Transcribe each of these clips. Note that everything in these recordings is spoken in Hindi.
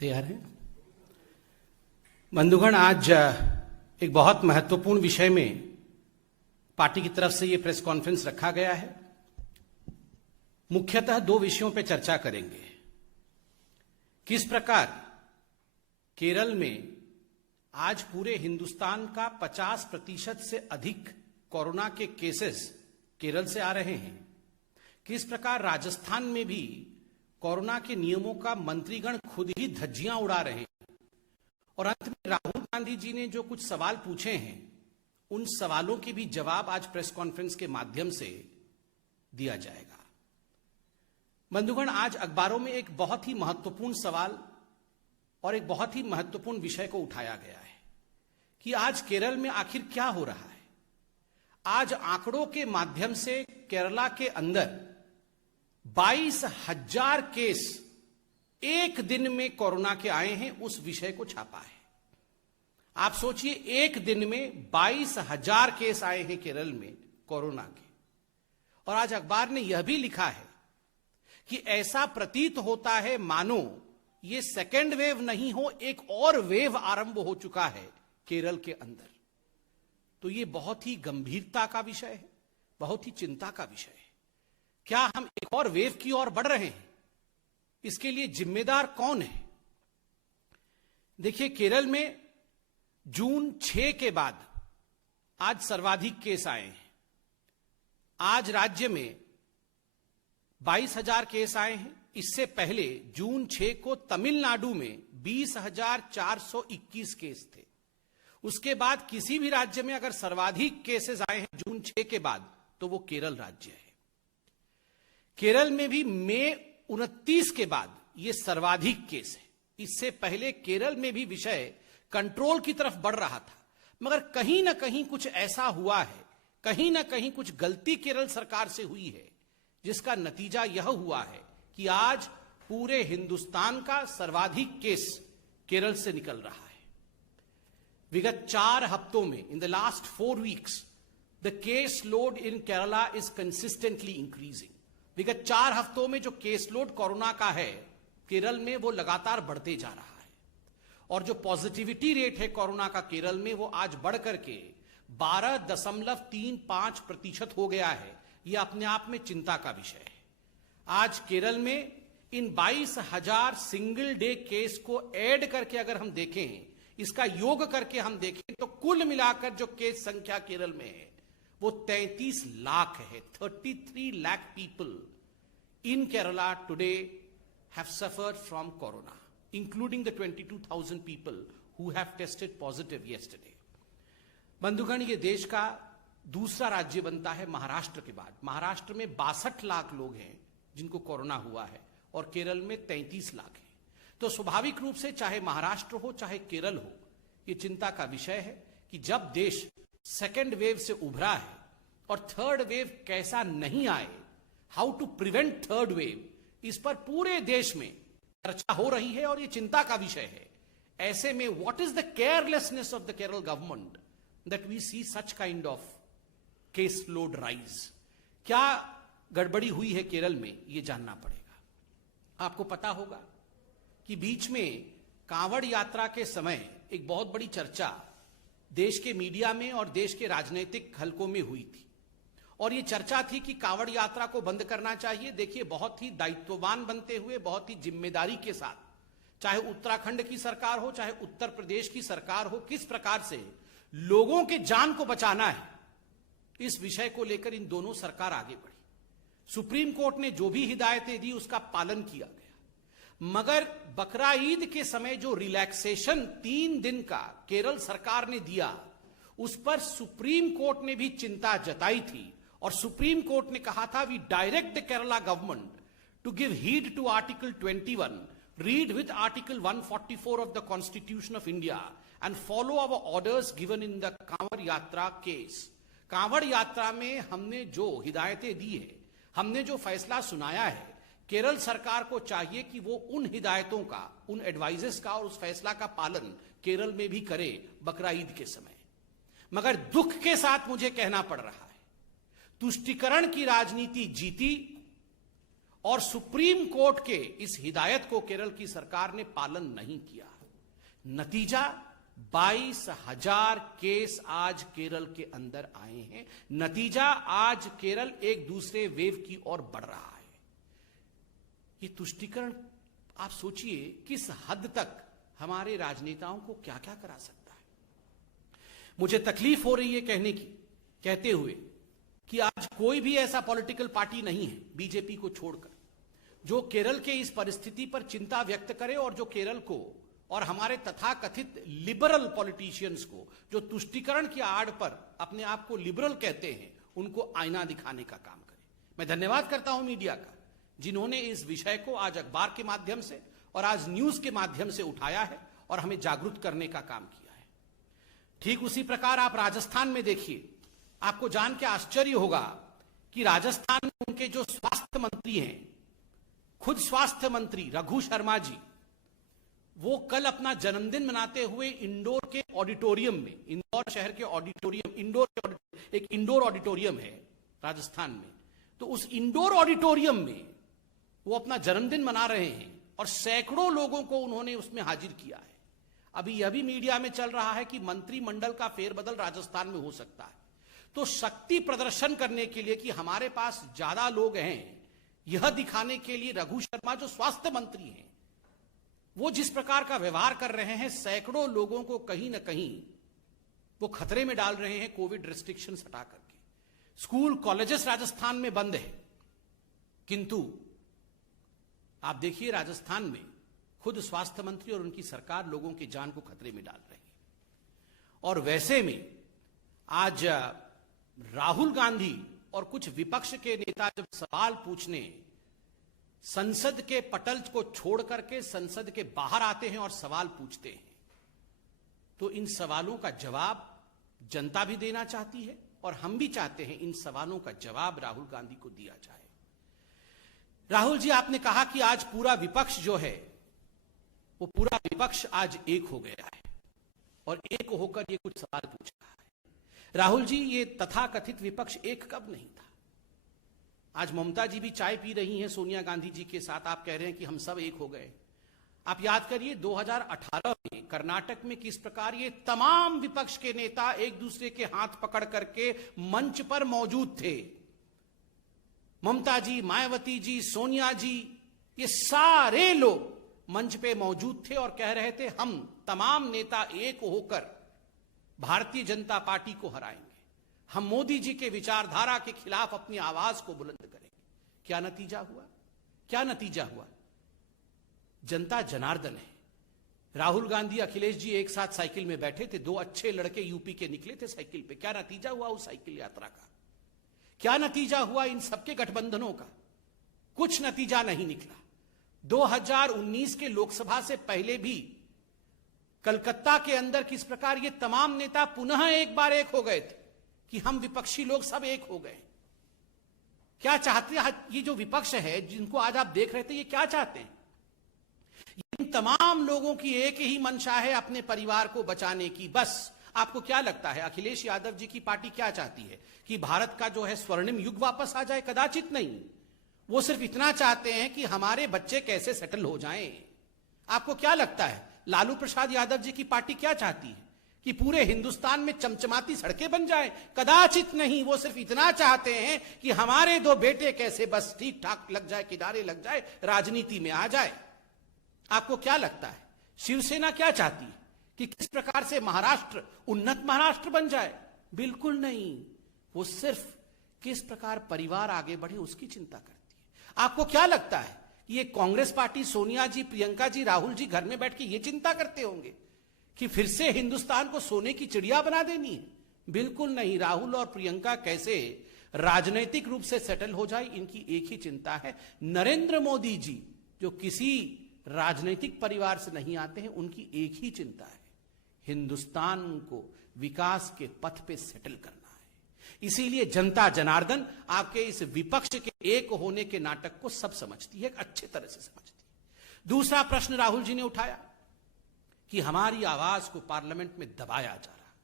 तैयार हैं बंधुगण। आज एक बहुत महत्वपूर्ण विषय में पार्टी की तरफ से यह प्रेस कॉन्फ्रेंस रखा गया है। मुख्यतः दो विषयों पर चर्चा करेंगे। किस प्रकार केरल में आज पूरे हिंदुस्तान का 50% से अधिक कोरोना के केसेस केरल से आ रहे हैं। किस प्रकार राजस्थान में भी कोरोना के नियमों का मंत्रीगण खुद ही धज्जियां उड़ा रहे हैं। और अंत में राहुल गांधी जी ने जो कुछ सवाल पूछे हैं, उन सवालों के भी जवाब आज प्रेस कॉन्फ्रेंस के माध्यम से दिया जाएगा। बंधुगण, आज अखबारों में एक बहुत ही महत्वपूर्ण सवाल और एक बहुत ही महत्वपूर्ण विषय को उठाया गया है कि आज केरल में आखिर क्या हो रहा है। आज आंकड़ों के माध्यम से केरला के अंदर 22,000 केस एक दिन में कोरोना के आए हैं, उस विषय को छापा है। आप सोचिए, एक दिन में 22,000 केस आए हैं केरल में कोरोना के। और आज अखबार ने यह भी लिखा है कि ऐसा प्रतीत होता है मानो ये सेकेंड वेव नहीं हो, एक और वेव आरंभ हो चुका है केरल के अंदर। तो ये बहुत ही गंभीरता का विषय है, बहुत ही चिंता का विषय है। क्या हम एक और वेव की ओर बढ़ रहे हैं? इसके लिए जिम्मेदार कौन है? देखिए, केरल में जून 6 के बाद आज सर्वाधिक केस आए हैं। आज राज्य में 22,000 केस आए हैं। इससे पहले जून 6 को तमिलनाडु में 20,421 केस थे। उसके बाद किसी भी राज्य में अगर सर्वाधिक केसेस आए हैं जून 6 के बाद, तो वो केरल राज्य है। केरल में भी मई 29 के बाद ये सर्वाधिक केस है। इससे पहले केरल में भी विषय कंट्रोल की तरफ बढ़ रहा था, मगर कहीं ना कहीं कुछ ऐसा हुआ है, कहीं ना कहीं कुछ गलती केरल सरकार से हुई है, जिसका नतीजा यह हुआ है कि आज पूरे हिंदुस्तान का सर्वाधिक केस केरल से निकल रहा है। विगत 4 हफ्तों में, in the last 4 weeks, the case load in Kerala is consistently increasing. विगत 4 हफ्तों में जो केस लोड कोरोना का है केरल में, वो लगातार बढ़ते जा रहा है। और जो पॉजिटिविटी रेट है कोरोना का केरल में, वो आज बढ़ करके 12.35% हो गया है। यह अपने आप में चिंता का विषय है। आज केरल में इन 22,000 सिंगल डे केस को ऐड करके अगर हम देखें, इसका योग करके हम देखें, तो कुल मिलाकर जो केस संख्या केरल में है वो 33 लाख है। 33 lakh people in Kerala today have suffered from corona, including the 22,000 people who have tested positive yesterday. बंधुगण, ये देश का दूसरा राज्य बनता है महाराष्ट्र के बाद। महाराष्ट्र में 62 लाख लोग हैं जिनको कोरोना हुआ है और केरल में 33 लाख है। तो स्वाभाविक रूप से चाहे महाराष्ट्र हो चाहे केरल हो, यह चिंता का विषय है कि जब देश सेकेंड वेव से उभरा है और थर्ड वेव कैसा नहीं आए, how to prevent third wave, इस पर पूरे देश में चर्चा हो रही है और यह चिंता का विषय है। ऐसे में what is the carelessness of the Kerala government that we see such kind of case load rise? क्या गड़बड़ी हुई है केरल में, यह जानना पड़ेगा। आपको पता होगा कि बीच में कांवड़ यात्रा के समय एक बहुत बड़ी चर्चा देश के मीडिया में और देश के राजनीतिक हलकों में हुई थी। और यह चर्चा थी कि कांवड़ यात्रा को बंद करना चाहिए। देखिए, बहुत ही दायित्ववान बनते हुए, बहुत ही जिम्मेदारी के साथ, चाहे उत्तराखंड की सरकार हो चाहे उत्तर प्रदेश की सरकार हो, किस प्रकार से लोगों के जान को बचाना है, इस विषय को लेकर इन दोनों सरकार आगे बढ़ी। सुप्रीम कोर्ट ने जो भी हिदायतें दी उसका पालन किया गया। मगर बकरा ईद के समय जो रिलैक्सेशन 3 दिन का केरल सरकार ने दिया, उस पर सुप्रीम कोर्ट ने भी चिंता जताई थी। और सुप्रीम कोर्ट ने कहा था, we direct the Kerala government to give heed to article 21, read with article 144 of the constitution of India and follow our orders given in the Kanwar Yatra case. Kanwar यात्रा में हमने जो हिदायतें दी है, हमने जो फैसला सुनाया है, केरल सरकार को चाहिए कि वो उन हिदायतों का, उन एडवाइजेस का और उस फैसला का पालन केरल में भी करे बकरा ईद के समय। मगर दुख के साथ मुझे कहना पड़ रहा है, तुष्टीकरण की राजनीति जीती और सुप्रीम कोर्ट के इस हिदायत को केरल की सरकार ने पालन नहीं किया। नतीजा 22,000 केस आज केरल के अंदर आए हैं। नतीजा आज केरल एक दूसरे वेव की ओर बढ़ रहा है। ये तुष्टीकरण आप सोचिए किस हद तक हमारे राजनेताओं को क्या क्या करा सकता है। मुझे तकलीफ हो रही है कहते हुए कि आज कोई भी ऐसा पॉलिटिकल पार्टी नहीं है बीजेपी को छोड़कर जो केरल के इस परिस्थिति पर चिंता व्यक्त करे और जो केरल को और हमारे तथाकथित लिबरल पॉलिटिशियंस को जो तुष्टीकरण की आड़ पर अपने आप को लिबरल कहते हैं उनको आईना दिखाने का काम करे। मैं धन्यवाद करता हूं मीडिया का जिन्होंने इस विषय को आज अखबार के माध्यम से और आज न्यूज के माध्यम से उठाया है और हमें जागरूक करने का काम किया है। ठीक उसी प्रकार आप राजस्थान में देखिए, आपको जान के आश्चर्य होगा कि राजस्थान में उनके जो स्वास्थ्य मंत्री हैं, खुद स्वास्थ्य मंत्री रघु शर्मा जी, वो कल अपना जन्मदिन मनाते हुए इंदौर के ऑडिटोरियम में, इंदौर शहर के ऑडिटोरियम, एक इंडोर ऑडिटोरियम है राजस्थान में, तो उस इंडोर ऑडिटोरियम में वो अपना जन्मदिन मना रहे हैं और सैकड़ों लोगों को उन्होंने उसमें हाजिर किया है। अभी यह भी मीडिया में चल रहा है कि मंत्रिमंडल का फेरबदल राजस्थान में हो सकता है। तो शक्ति प्रदर्शन करने के लिए कि हमारे पास ज्यादा लोग हैं, यह दिखाने के लिए रघु शर्मा जो स्वास्थ्य मंत्री हैं वो जिस प्रकार का व्यवहार कर रहे हैं, सैकड़ों लोगों को कहीं ना कहीं वो खतरे में डाल रहे हैं कोविड रिस्ट्रिक्शन हटा करके। स्कूल कॉलेजेस राजस्थान में बंद है, किंतु आप देखिए राजस्थान में खुद स्वास्थ्य मंत्री और उनकी सरकार लोगों की जान को खतरे में डाल रही है। और वैसे में आज राहुल गांधी और कुछ विपक्ष के नेता जब सवाल पूछने संसद के पटल को छोड़ करके संसद के बाहर आते हैं और सवाल पूछते हैं, तो इन सवालों का जवाब जनता भी देना चाहती है और हम भी चाहते हैं इन सवालों का जवाब राहुल गांधी को दिया जाए। राहुल जी, आपने कहा कि आज पूरा विपक्ष जो है वो पूरा विपक्ष आज एक हो गया है और एक होकर ये कुछ सवाल पूछ रहा है। राहुल जी, ये तथाकथित विपक्ष एक कब नहीं था? आज ममता जी भी चाय पी रही हैं सोनिया गांधी जी के साथ, आप कह रहे हैं कि हम सब एक हो गए। आप याद करिए 2018 में कर्नाटक में किस प्रकार ये तमाम विपक्ष के नेता एक दूसरे के हाथ पकड़ करके मंच पर मौजूद थे। ममता जी, मायावती जी, सोनिया जी, ये सारे लोग मंच पे मौजूद थे और कह रहे थे हम तमाम नेता एक होकर भारतीय जनता पार्टी को हराएंगे, हम मोदी जी के विचारधारा के खिलाफ अपनी आवाज को बुलंद करेंगे। क्या नतीजा हुआ? क्या नतीजा हुआ? जनता जनार्दन है। राहुल गांधी, अखिलेश जी एक साथ साइकिल में बैठे थे, दो अच्छे लड़के यूपी के निकले थे साइकिल पे। क्या नतीजा हुआ उस साइकिल यात्रा का? क्या नतीजा हुआ इन सबके गठबंधनों का? कुछ नतीजा नहीं निकला। 2019 के लोकसभा से पहले भी कलकत्ता के अंदर किस प्रकार ये तमाम नेता पुनः एक बार एक हो गए थे कि हम विपक्षी लोग सब एक हो गए। क्या चाहते हैं ये जो विपक्ष है जिनको आज आप देख रहे थे, ये क्या चाहते हैं? इन तमाम लोगों की एक ही मंशा है अपने परिवार को बचाने की। बस आपको क्या लगता है अखिलेश यादव जी की पार्टी क्या चाहती है कि भारत का जो है स्वर्णिम युग वापस आ जाए? कदाचित नहीं। वो सिर्फ इतना चाहते हैं कि हमारे बच्चे कैसे सेटल हो जाएं। आपको क्या लगता है लालू प्रसाद यादव जी की पार्टी क्या चाहती है कि पूरे हिंदुस्तान में चमचमाती सड़कें बन जाएं? कदाचित नहीं। वो सिर्फ इतना चाहते हैं कि हमारे दो बेटे कैसे बस ठीक ठाक लग जाए, किनारे लग जाए, राजनीति में आ जाए। आपको क्या लगता है शिवसेना क्या चाहती है कि किस प्रकार से महाराष्ट्र उन्नत महाराष्ट्र बन जाए? बिल्कुल नहीं। वो सिर्फ किस प्रकार परिवार आगे बढ़े उसकी चिंता करती है। आपको क्या लगता है कि ये कांग्रेस पार्टी, सोनिया जी, प्रियंका जी, राहुल जी घर में बैठ के ये चिंता करते होंगे कि फिर से हिंदुस्तान को सोने की चिड़िया बना देनी है? बिल्कुल नहीं। राहुल और प्रियंका कैसे राजनीतिक रूप से सेटल हो जाए, इनकी एक ही चिंता है। नरेंद्र मोदी जी जो किसी राजनीतिक परिवार से नहीं आते हैं, उनकी एक ही चिंता है, हिंदुस्तान को विकास के पथ पे सेटल करना है। इसीलिए जनता जनार्दन आपके इस विपक्ष के एक होने के नाटक को सब समझती है, अच्छे तरह से समझती है। दूसरा प्रश्न राहुल जी ने उठाया कि हमारी आवाज को पार्लियामेंट में दबाया जा रहा है।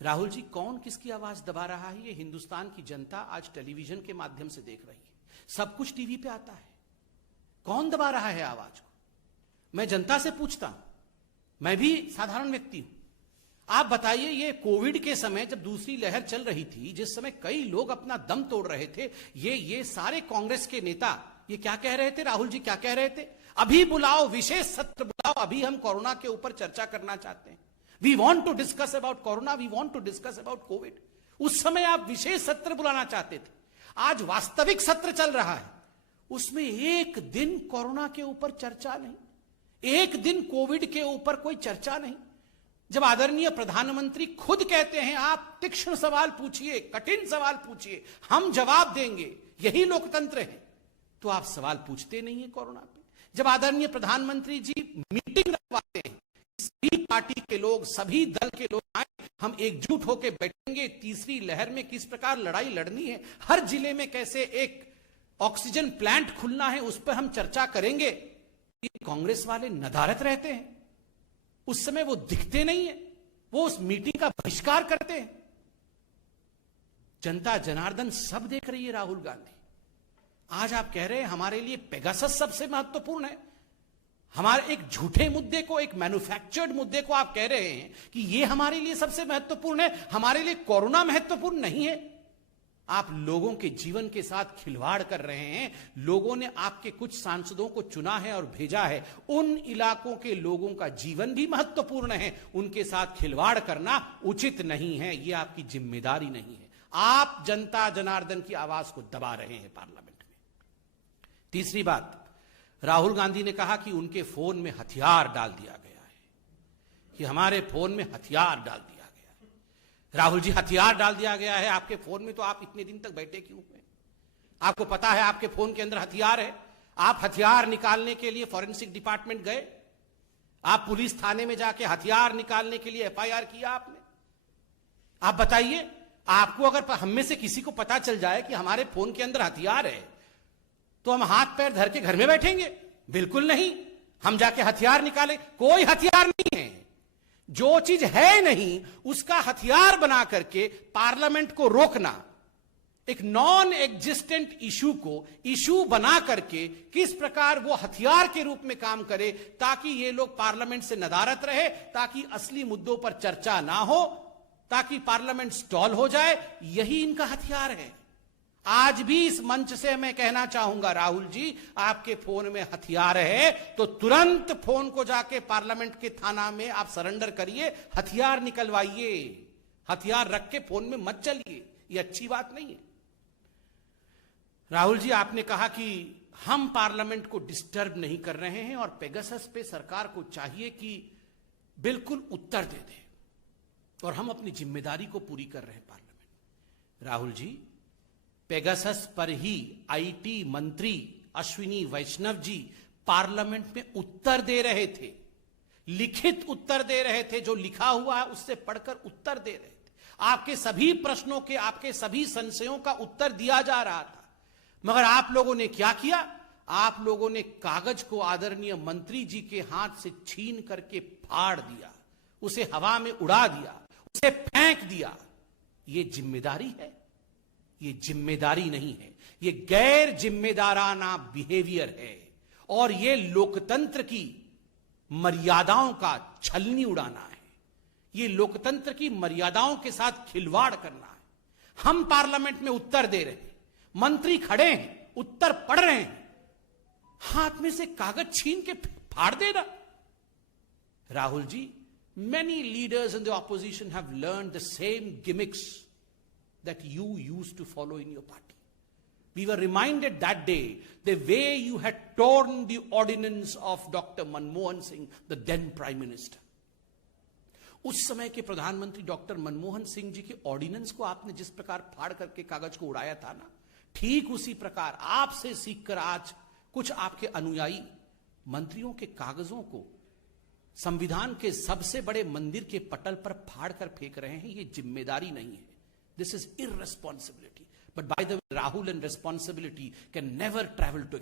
राहुल जी, कौन किसकी आवाज दबा रहा है? ये हिंदुस्तान की जनता आज टेलीविजन के माध्यम से देख रही है। सब कुछ टीवी पे आता है। कौन दबा रहा है आवाज को? मैं जनता से पूछता हूं, मैं भी साधारण व्यक्ति हूं। आप बताइए, ये कोविड के समय जब दूसरी लहर चल रही थी, जिस समय कई लोग अपना दम तोड़ रहे थे, ये सारे कांग्रेस के नेता ये क्या कह रहे थे? राहुल जी क्या कह रहे थे? अभी बुलाओ, विशेष सत्र बुलाओ, अभी हम कोरोना के ऊपर चर्चा करना चाहते हैं। We want to discuss about corona, we want to discuss about Covid. उस समय आप विशेष सत्र बुलाना चाहते थे। आज वास्तविक सत्र चल रहा है, उसमें एक दिन कोरोना के ऊपर चर्चा नहीं, एक दिन कोविड के ऊपर कोई चर्चा नहीं। जब आदरणीय प्रधानमंत्री खुद कहते हैं आप तीक्ष्ण सवाल पूछिए, कठिन सवाल पूछिए, हम जवाब देंगे, यही लोकतंत्र है, तो आप सवाल पूछते नहीं है कोरोना पे। जब आदरणीय प्रधानमंत्री जी मीटिंग रखवाते हैं, सभी पार्टी के लोग, सभी दल के लोग आए, हम एकजुट होकर बैठेंगे, तीसरी लहर में किस प्रकार लड़ाई लड़नी है, हर जिले में कैसे एक ऑक्सीजन प्लांट खुलना है, उस पर हम चर्चा करेंगे। ये कांग्रेस वाले नदारत रहते हैं, उस समय वो दिखते नहीं है, वो उस मीटिंग का बहिष्कार करते हैं। जनता जनार्दन सब देख रही है। राहुल गांधी, आज आप कह रहे हैं हमारे लिए पेगासस सबसे महत्वपूर्ण है। हमारे एक झूठे मुद्दे को, एक मैन्युफैक्चर्ड मुद्दे को आप कह रहे हैं कि यह हमारे लिए सबसे महत्वपूर्ण है, हमारे लिए कोरोना महत्वपूर्ण नहीं है। आप लोगों के जीवन के साथ खिलवाड़ कर रहे हैं। लोगों ने आपके कुछ सांसदों को चुना है और भेजा है, उन इलाकों के लोगों का जीवन भी महत्वपूर्ण है, उनके साथ खिलवाड़ करना उचित नहीं है, यह आपकी जिम्मेदारी नहीं है। आप जनता जनार्दन की आवाज को दबा रहे हैं पार्लियामेंट में। तीसरी बात, राहुल गांधी ने कहा कि उनके फोन में हथियार डाल दिया गया है, कि हमारे फोन में हथियार डाल दिया गया है। राहुल जी, हथियार डाल दिया गया है आपके फोन में, तो आप इतने दिन तक बैठे क्यों हुए? आपको पता है आपके फोन के अंदर हथियार है। आप हथियार निकालने के लिए फॉरेंसिक डिपार्टमेंट गए, आप पुलिस थाने में जाके हथियार निकालने के लिए एफआईआर किया आपने। आप बताइए, आपको अगर हम में से किसी को पता चल जाए कि हमारे फोन के अंदर हथियार है, तो हम हाथ पैर धर के घर में बैठेंगे? बिल्कुल नहीं। हम जाके हथियार निकालें? कोई हथियार नहीं है। जो चीज है नहीं उसका हथियार बना करके पार्लियामेंट को रोकना, एक नॉन एग्जिस्टेंट इशू को इशू बना करके किस प्रकार वो हथियार के रूप में काम करे, ताकि ये लोग पार्लियामेंट से नदारत रहे, ताकि असली मुद्दों पर चर्चा ना हो, ताकि पार्लियामेंट स्टॉल हो जाए, यही इनका हथियार है। आज भी इस मंच से मैं कहना चाहूंगा, राहुल जी, आपके फोन में हथियार है तो तुरंत फोन को जाके पार्लियामेंट के थाना में आप सरेंडर करिए, हथियार निकलवाइए। हथियार रख के फोन में मत चलिए, ये अच्छी बात नहीं है। राहुल जी, आपने कहा कि हम पार्लियामेंट को डिस्टर्ब नहीं कर रहे हैं और पेगासस पे सरकार को चाहिए कि बिल्कुल उत्तर दे दे, और हम अपनी जिम्मेदारी को पूरी कर रहे हैं पार्लियामेंट। राहुल जी, पेगासस पर ही आईटी मंत्री अश्विनी वैष्णव जी पार्लियामेंट में उत्तर दे रहे थे, लिखित उत्तर दे रहे थे, जो लिखा हुआ है उससे पढ़कर उत्तर दे रहे थे। आपके सभी प्रश्नों के, आपके सभी संशयों का उत्तर दिया जा रहा था। मगर आप लोगों ने क्या किया? आप लोगों ने कागज को आदरणीय मंत्री जी के हाथ से छीन करके फाड़ दिया, उसे हवा में उड़ा दिया, उसे फेंक दिया। यह जिम्मेदारी है? ये जिम्मेदारी नहीं है, ये गैर जिम्मेदाराना बिहेवियर है, और ये लोकतंत्र की मर्यादाओं का छलनी उड़ाना है, ये लोकतंत्र की मर्यादाओं के साथ खिलवाड़ करना है। हम पार्लियामेंट में उत्तर दे रहे हैं, मंत्री खड़े हैं, उत्तर पढ़ रहे हैं, हाथ में से कागज छीन के फाड़ देना। Rahul ji, many leaders in the opposition have learned the same gimmicks that you used to follow in your party. We were reminded that day the way you had torn the ordinance of Dr. Manmohan Singh, the then Prime Minister. उस समय के प्रधानमंत्री डॉक्टर मनमोहन सिंह जी के ऑर्डिनेंस को आपने जिस प्रकार फाड़ करके कागज को उड़ाया था ना, ठीक उसी प्रकार आपसे सीखकर आज कुछ आपके अनुयायी मंत्रियों के कागजों को संविधान के सबसे बड़े मंदिर के पटल पर फाड़ कर फेंक रहे हैं। ये जिम्मेदारी नहीं है। This is irresponsibility. But by the way, Rahul and responsibility can never travel together.